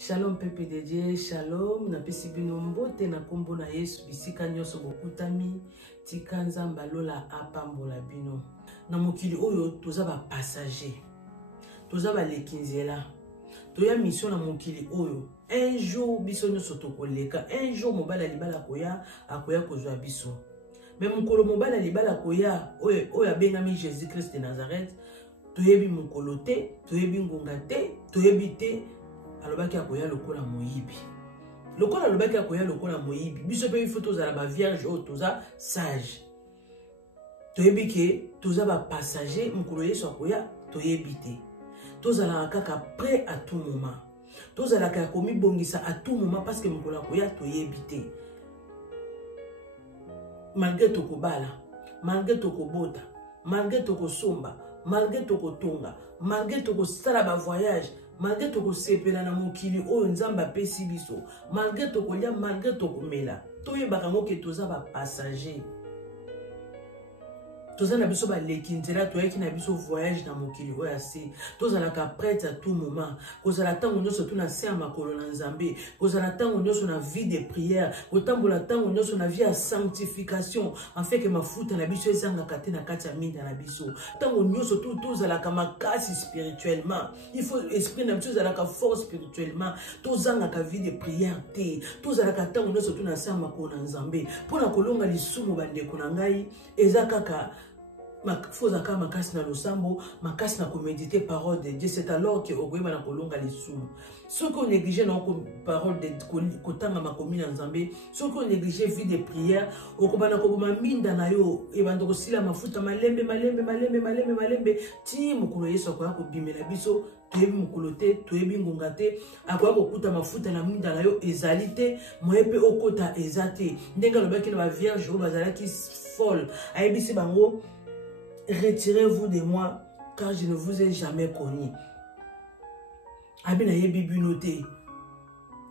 Shalom peuple de Dieu, shalom, na pesi bino mbote na kombo na Yesu bisika nyonso bokutami, tika nzamba lola apambola bino. Na mokili oyo toza ba passager. Toza ba lekinzela. Toya mission na mokili oyo. Un jour biso nyonso tokoleka, un jour mobala libala koya akoya kozwa biso. Mais mokolo mobala libala koya oyo abengami Jésus Christ de Nazareth, toyebi mokolo te, toyebi ngonga te, toyebi te. Alobaki akoya lokola moyibi. Lokola alobaki akoya lokola moyibi. Biso pe ifo tozala ba vierge o toza sage. Toyebi ke toza ba passager mukolo Yesu akoya toyebi te. Tozala kaka prêt à tout moment. Tozala kaka komi bongisa à tout moment parce que mukolo akoya toyebi te. Malgré toko bala, malgré toko bota, malgré toko somba, malgré toko tonga, malgré toko sala ba voyage, malgré toko sepela na mokili oyo nzamba pesi biso, malgré toko lia, malgré toko mela, toyebaka ngo ke toza ba passager. Toza na biso ba lekinzela, toyaki na biso voyage na mokili oyo ase. Toza la ka prête à tout moment. Kozala tango nyonso tu na se ya makolo na Nzambe. Kozala tango nyonso na vie de prière. Kotambola tango nyonso na vie ya sanctification. En fait que mafuta na biso ezanga kate na kati ya minda na biso. Tango nyonso tu tozala ka makasi spirituellement. Il faut esprit na biso zala ka force spirituellement. Tozanga ka vie de prière te. Tozala ka tango nyonso tu na se ya makolo na Nzambe. Pona kolonga lisumu bandeko na ngai eza kaka Fozaka makasi na losambo, makasi na méditer parole de Dieu. C'est alors que ogoyeba na kolonga lisumu. Ceux qui négligent na parole de kotanga makomi na Nzambe, ceux qui négligent vie de prière, okobana koboma minda na yo ebanda kosila mafuta malembe ti mokolo Yesu akoya kobimela biso, toyebi mokolo te, toyebi ngonga te, akoya kokuta mafuta na minda na yo ezali te, moye pe okota eza te. Ndenge alobaki na ba vierge oyo bazalaki folle, ayebisi bango retirez-vous de moi, car je ne vous ai jamais connu. Abi na yebi binote.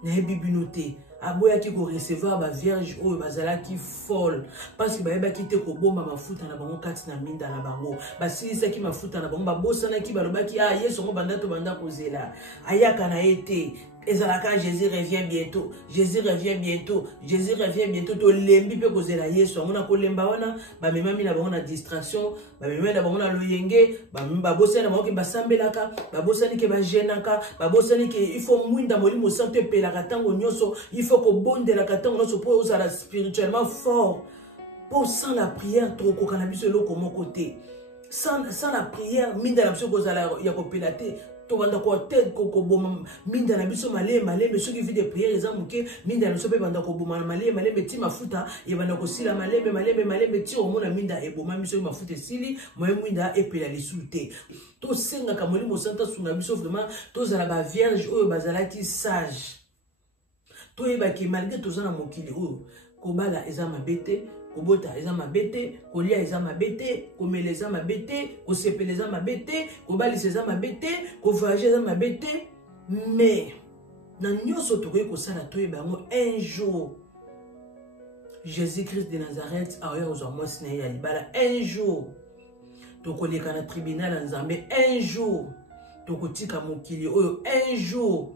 Na yebi binote. Aboya ki ko recevoir ba vierge o bazala ki folle parce que ba yeba ki te ko bomba mafuta na bango kati na minda na bango. Ba silisa ki mafuta na bango ba bosana ki ba lobaki Yesu ngo banda to banda kozela. Ayaka na ete ezalaka Jésus revient bientôt. Jésus revient bientôt. Jésus revient bientôt. To lembi pe kozela Yesu ngona ko lemba wana ba memami na bango na distraction, ba memami na bango na loyenge, ba bosana na bango ki basambelaka, ba bosani ke ba jenaka, ba bosani ke il faut mwinda molimo santé pelaka tango nyonso, il faut que bonde la katango nyonso po ozala spirituellement fort. Pour sans la prière trop ko cannabis lo komo côté. Sans la prière minda na biso kozala ya ko pelate. To banda ko tête ko boma minda na biso malé ceux qui vivent des prières les amuke minda na biso pe banda ko boma malé ti mafuta e banda ko sila malé ti o mona minda e boma biso mafuta sili moye minda e pela lisuté. To senga ka molimo santa sunga biso vraiment to zala ba vierge oyo bazala ki sage. To yeba ki malgré to zana mokili oyo kobala eza mabete, kobota eza mabete, kolia eza mabete, komela eza mabete, kosepela eza mabete, kobalisa eza mabete, kovoyager eza mabete, mais na nyonso tokoki kosala toyeba yango un jour Jésus Christ de Nazareth aoya kozwa mwasi na ye ya libala. Un jour tokoleka na tribunal ya Nzambe. Un jour tokotika mokili oyo. Un jour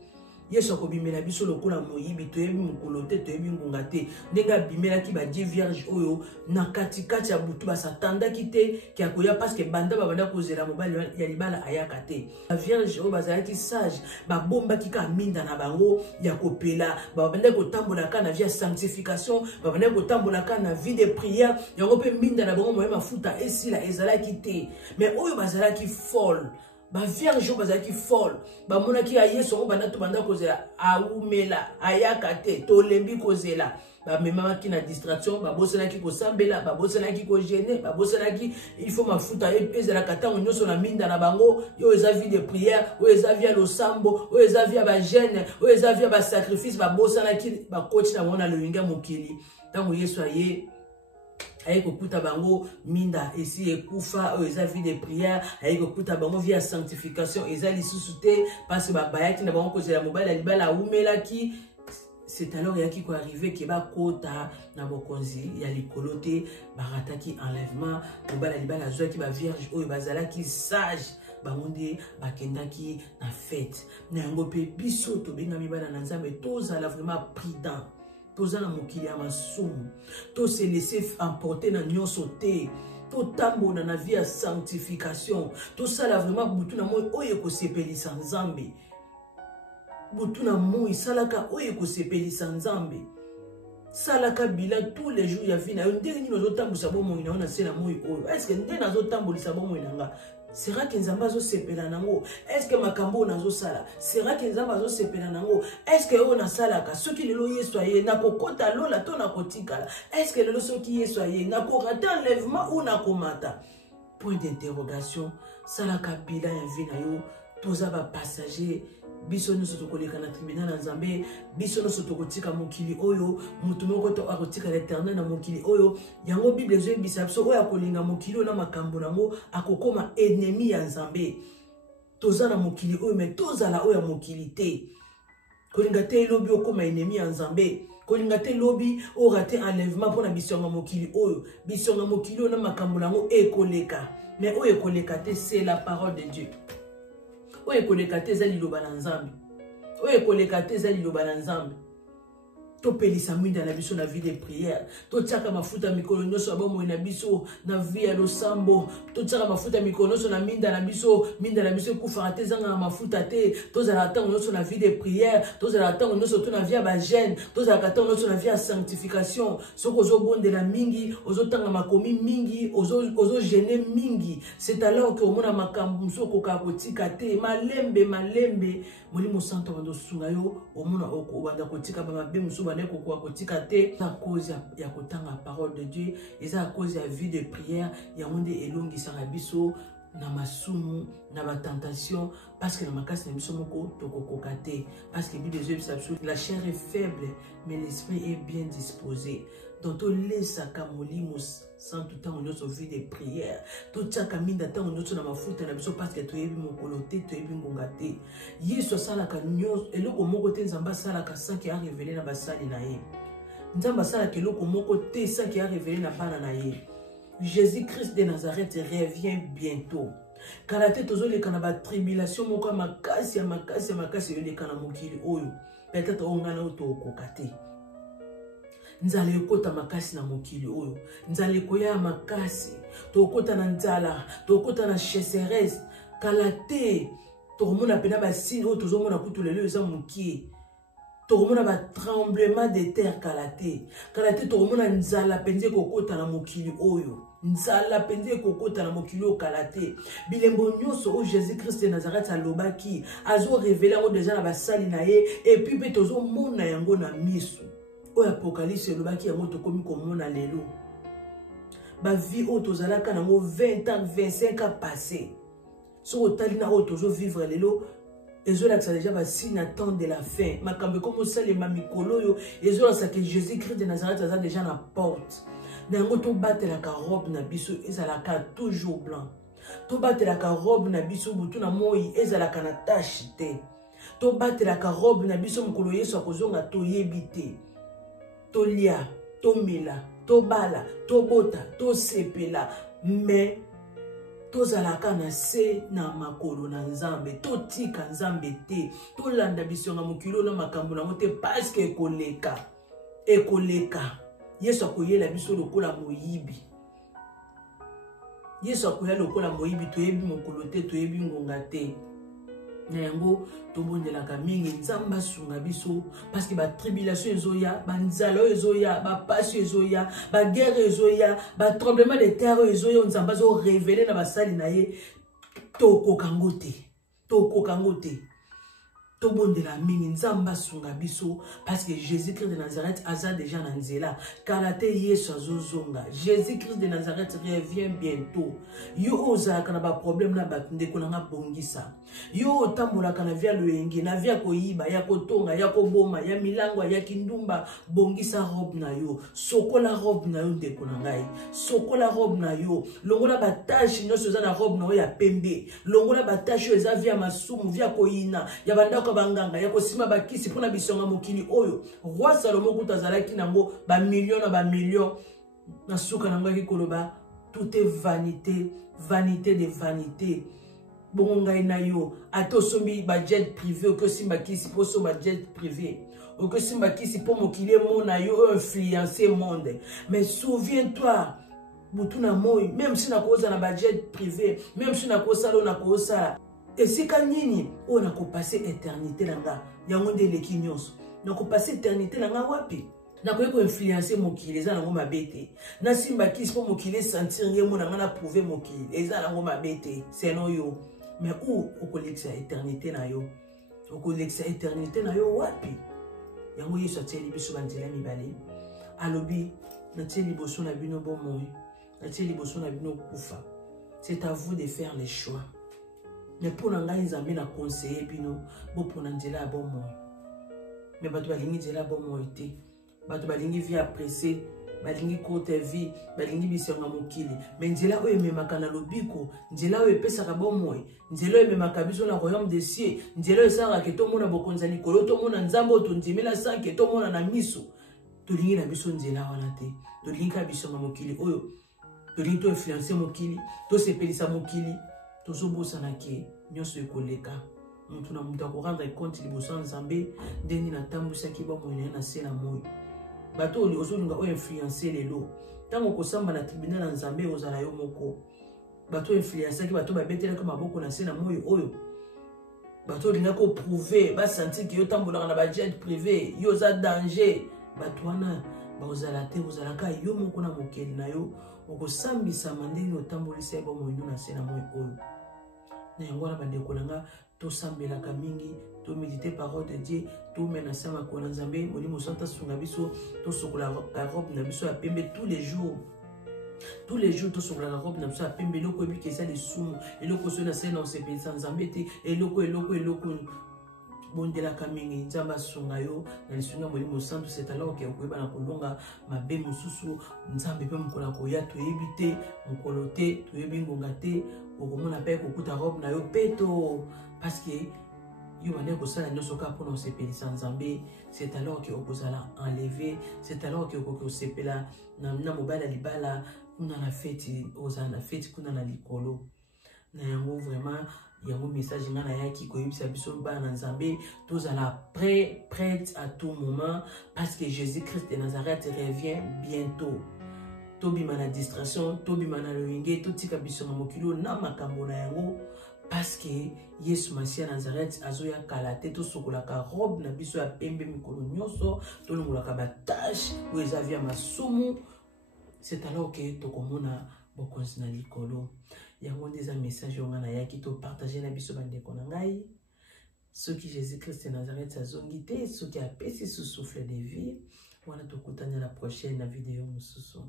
Yesu akobimela biso lokola moyibi, toyebi mokolo te, toyebi ngonga te. Ndenge abimelaki ba die vierge oyo na katikati ya butu basatandaki te ki akoya parce que banda babanda kozela mobali ya libala ayaka te. Ba vierge oyo bazalaki sage, babombaki ka minda na bango ya kopela, babanda kotambola ka na vie ya sanctification, babanda kotambola ka na vie de prière, yango pe minda na bango moye mafuta esila ezalaki te. Mais oyo bazalaki folle. Ba vierge bazaki folle. Ba monaki ya Yesu ngo banda to banda kozela aumela ayaka te to lembi kozela. Ba memaki na distraction, ba bosanaki ko sambela, ba bosanaki ko gêner, ba bosanaki il faut mafuta ezela katango nyonso na minda na bango, yo eza vie de prière, yo eza vie lo sambo, yo eza vie ba jeûne, yo eza vie ba sacrifice, ba bosanaki ba coach na mona loinga mokili. Tango Yesu aye aye kokuta bango minda esi ekufa oyo eza vie de prière, aye kokuta bango vie ya sanctification eza lisusu te parce que bayaki na bango kozela mobali ya libala aumelaki. C'est alors yaki ko arrivé ke ba kota na bokonzi ya likolo te, barataki enlèvement mobali ya libala azwaki ba vierge oyo bazalaki sage bangonde bakendaki na fête na yango pe biso to benga mibala na nzambe tozala vraiment prudent tozala mokili ya masumu to se laisser emporter na nyonso te to tambola na vie ya sanctification to sala vraiment butu na moi oyo ekosepelisa nzambe butu na moi salaka oyo ekosepelisa nzambe salaka bila tous les jours ya vie na yo ndenge nini ozotambwisa bomoi na yo na se na moi oyo eske nde nazotambolisa bomoi na nga sera que nzambe azosepela nango eske makambo oyo nazosala sera que nzambe azosepela nango eske oyo nasalaka soki lelo yesu aye nakokota lola to nakotikala eske lelo soki yesu aye nakorata enlèvement ou nakomata point d'interrogation salaka bila ya vie na yo toza bapassager biso nyonso tokoleka na tribunal na nzambe biso nyonso tokotika mokili oyo mutu moko to akotika l'éternel na mokili oyo yango bible ezoyebisa biso oyo akolinga mokili oyo na makambo nango akokoma ennemi ya nzambe toza na mokili oyo me tozala oyo ya mokili te kolinga te elobi okoma ennemi ya nzambe kolinga te lobi orate enlèvement mpona bisonga mokili oyo na makambo nango ekoleka me oyo ekoleka te c'est la parole de Dieu. Oye koleka te za liloba na nzambe. Oye koleka te za liloba na nzambe. To pelisa mwinda na biso na vie de prière. To tiaka mafuta mikolo nyonso abomo na biso na vie ya losambo. To tiaka mafuta mikolo nyonso na minda na biso kufa te zanga mafuta te. To zala tango nyonso na vie de prière. To zala tango nyonso to na vie ba jeûne. To zala tango nyonso na vie ya sanctification. Soko ozo bondela mingi, ozo tanga makomi mingi, ozo jeûner mingi. C'est alors que omona makambo soko ka kotika te malembe molimo santo bando sunga yo omona oko banda kotika ba mabe musu banda ko kotika te à cause ya kotanga parole de Dieu et ça à cause ya vie de prière ya monde elongi sanga biso na masumu na ba tentation parce que na makasi na biso moko tokokoka te parce que Bible de Dieu la chair est faible mais l'esprit est bien disposé. Donc to lesa kamolimo sans tout temps on vie de prière to tchaka minda temps on na mafuta na biso parce que to yebi mokolo te to yebi ngonga te yesu sala ka nyos eloko moko te nzamba sala ka ça qui a révélé na basali na ye nzamba sala ke eloko moko te ça qui a révélé na bana na ye. Jésus-Christ de Nazareth revient bientôt. Kalate tozoleka na ba tribulation moko makasi yoleka na mokili oyo peut-être ongana otokoka te. Nzale yokota makasi na mokili oyo nzale koya makasi tokota na nzala tokota na chasseresse kalate tokomona pena ba signe oyo tozomona kutu lelo eza mokie tokomona ba tremblement de terre kalate tokomona nzala penze kokota na mokili oyo nzala penze kokota na mokili oyo kalate bilembo nyonso o Jésus-Christ de Nazareth alobaki azo révéler ngo déjà na basali na ye et puis pe tozomona yango na miso. Au Apocalypse, le baki a moto comme komona lelo. Ba vie auto zalaka nango 20 ans, 25 ans passé. So otalina auto zo vivre lelo. Ezo la déjà ba signe attend de la fin. Makambe comme ça les mamikolo yo, ezo la que Jésus-Christ de Nazareth a déjà na porte. Nango to battre la robe na biso ezalaka toujours blanc. To battre la robe na biso butu na moi ezalaka na tache te. To battre la robe na biso mukolo Yesu akozonga to yebite. To lia, to mela, to bala, to bota, to sepela, mais to zalaka na se na makolo na nzambe, to tika nzambe te, to landa bisonga mokilo na makambo na mote parce que ekoleka. Yesu akoyela biso lokola moyibi. Yesu akoyela lokola moyibi to yebi mokolo te, to yebi ngonga te. Nango tobondelaka mingi nzamba sunga biso parce que ba tribulation ezoya ba nzala ezoya ba pasi ezoya ba guerre ezoya ba tremblement de terre ezoya nzamba zo révéler na basali na ye tokokango te tobondela mingi nzamba sunga biso parce que Jésus-Christ de Nazareth aza déjà na nzela kalate Yesu azozonga. Jésus-Christ de Nazareth revient bientôt. Yo ozalaka na ba problème na batundeko na bongisa. Yo otambolaka na via loenge na via koyiba ya kotonga ya koboma ya milangwa ya kindumba bongisa robe na yo. Sokola robe na yo ndeko na ngai. Sokola robe na yo. Longola batache nyonso za na robe na yo ya pembe. Longola batache eza via masumu via koyina ya bandako banganga ya kosima bakisi pona bisonga mokili oyo. Roi Salomon kutazalaki nango ba million na suka nango koloba tout est vanité de vanité. bongo ngai na yo ata osombi bajet privé okosimba kisi mpo osomba jet privé okosimba kisi mpo mokili emona yo oyo influencer monde. Mais souviens-toi butu na moi, même si nakoza na budget privé, même si nakosala o nakosala esika nini o nakopase éternité nanga yango nde leki nyonso nakopase éternité nanga wapi nakoye ko influencer mokili eza nango mabete na simba kisi po mokili sentir yemo nanga na prouver mokili eza nango mabete c'est no yo. Mais où okolekisa éternité na yo okolekisa éternité na yo wapi yango Yesu atieli biso banzela mibale alobi natie liboso na bino bomoi natie liboso na bino kufa. C'est à vous de faire les choix. Mais pour nanga nzambe na conseiller bino bo pour nzela ya bomoi. Mais bato balingi nzela bomoi te. Bato balingi vie appréciée, balingi courte vie, balingi bisenga mokili. Mais nzela oyo ememaka na lobiko, nzela oyo epesaka bomoi, nzela oyo ememaka biso na royaume des cieux, nzela oyo esalaka ke tomona bokonza likolo, tomona nzambe oyo tondimela sanke, tomona na miso. Tolingi na biso nzela wana te. Tolingi ka bisenga mokili oyo. Tolingi to influencer mokili, to sepelisa mokili, to zobosana ke nyonso ekoleka. Mutu na mutu akorendre compte liboso nzambe ndeni na tambusaki bomoi na se na moi. Bato oli ozolinga o influencer lelo. Tango kosamba na tribunal na nzambe ozala yo moko. Bato influencer ki bato babetela ko maboko na se na moi oyo. Bato olinga ko prouver ba sentir ki yo tambola na ba jet privé, yo za danger. Bato wana ba ozala te ozala ka yo moko na mokeli na yo. Okosambisa mandeni otambolisa bomoi na se na moi oyo. Na yango na bandeko nanga to sambelaka mingi to méditer parole de Dieu to menacer makolo nzambe molimo santa sunga biso to sokola robe na biso ya pembe tous les jours to sokola robe na biso ya pembe eloko ebi kesa les sumu eloko so na se na osepelisa nzambe te eloko bondelaka mingi nzamba sunga yo na lisunga molimo santo. C'est alors que okoyeba na kolonga mabe mosusu nzambe pe mokola koya toyebi te mokolo te toyebi ngonga te okomona pe kokuta robe na yo peto parce que yo bande kosala nyonso kaka mpona osepelisa nzambe. C'est alors que okozala enlevé, c'est alors que okoki osepela na mobala libala kuna na feti ozala na feti kuna na likolo na yango vraiment yango message nga na yaki koyebisa biso bana nzambe tozala prête à tout moment parce que Jésus-Christ de Nazareth revient bientôt. Tobima na distraction, tobima na loyenge, totika biso na mokilo na makambo na yango parce que Yesu Masia Nazareth azoya kalate to sokolaka robe na biso ya pembe mikolo nyonso to longolaka ba tâche ou ezavia masumu. C'est alors que tokomona bokonzi na likolo. Yango ndeza message yo ngana yaki to partager na biso bandeko na ngai. Ceux qui Jésus-Christ de Nazareth azongi te, ceux qui apesi sous souffle de vie. Wana tokutana la prochaine vidéo mususu.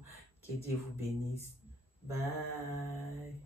Que Dieu vous bénisse. Bye.